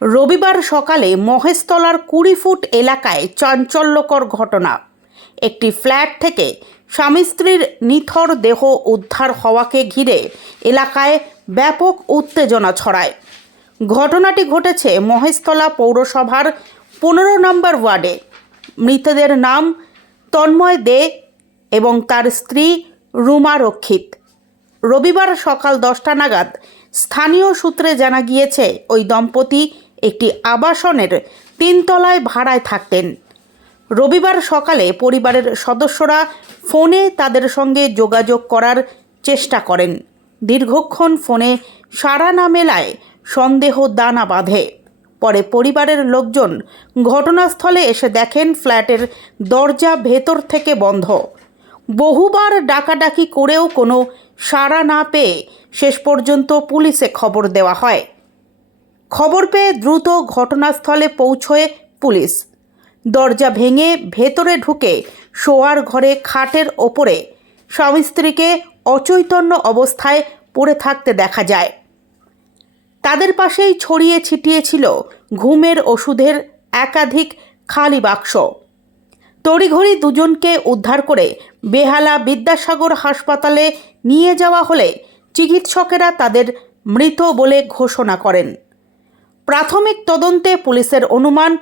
রবিবার সকালে মহেশতলার 20 ফুট এলাকায় চাঞ্চল্যকর ঘটনা। একটি ফ্ল্যাট থেকে স্বামী স্ত্রীর নিথর দেহ উদ্ধার হওয়াকে ঘিরে এলাকায় ব্যাপক উত্তেজনা ছড়ায়। ঘটনাটি ঘটেছে মহেশতলা পৌরসভার 15 নম্বর ওয়ার্ডে। মৃতদের নাম তন্ময় দে এবং তার স্ত্রী রুমা রক্ষিত। রবিবার সকাল 10টা নাগাদ স্থানীয় সূত্রে জানা গিয়েছে ওই দম্পতি একটি আবাসনের 3 তলায় ভাড়ায় থাকতেন। রবিবার সকালে পরিবারের সদস্যরা ফোনে তাদের সঙ্গে যোগাযোগ করার চেষ্টা করেন। দীর্ঘক্ষণ ফোনে সাড়া না মেলায় সন্দেহ দানা বাঁধে। পরে পরিবারের লোকজন ঘটনাস্থলে এসে দেখেন ফ্ল্যাটের দরজা ভেতর থেকে বন্ধ। বহুবার ডাকাডাকি করেও কোনো সাড়া না পেয়ে শেষ পর্যন্ত পুলিশে খবর দেওয়া হয়। খবর পেয়ে দ্রুত ঘটনাস্থলে পৌঁছয় পুলিশ। দরজা ভেঙে ভেতরে ঢুকে শোয়ার ঘরে খাটের ওপরে স্বামী স্ত্রীকে অচৈতন্য অবস্থায় পড়ে থাকতে দেখা যায়। তাদের পাশেই ছড়িয়ে ছিটিয়ে ছিল ঘুমের ওষুধের একাধিক খালি বাক্স। তড়িঘড়ি দুজনকে উদ্ধার করে বেহালা বিদ্যাসাগর হাসপাতালে নিয়ে যাওয়া হলে চিকিৎসকেরা তাদের মৃত বলে ঘোষণা করেন। প্রাথমিক তদন্তে পুলিশের অনুমান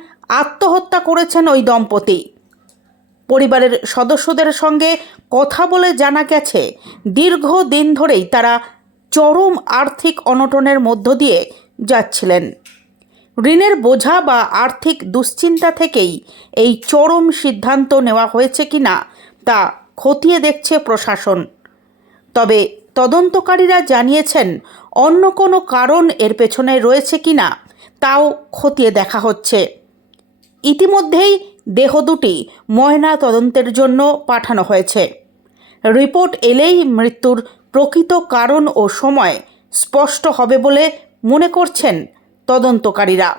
আত্মহত্যা করেছেন ওই দম্পতি। পরিবারের সদস্যদের সঙ্গে কথা বলে জানা গেছে, দীর্ঘদিন ধরেই তারা চরম আর্থিক অনটনের মধ্য দিয়ে যাচ্ছিলেন। ঋণের বোঝা বা আর্থিক দুশ্চিন্তা থেকেই এই চরম সিদ্ধান্ত নেওয়া হয়েছে কিনা তা খতিয়ে দেখছে প্রশাসন। তবে তদন্তকারীরা জানিয়েছেন, অন্য কোনো কারণ এর পেছনে রয়েছে কিনা তাও খতিয়ে দেখা হচ্ছে। ইতিমধ্যেই দেহ দুটি ময়না তদন্তের জন্য পাঠানো হয়েছে। রিপোর্ট এলেই মৃত্যুর প্রকৃত কারণ ও সময় স্পষ্ট হবে বলে মনে করছেন তদন্তকারীরা।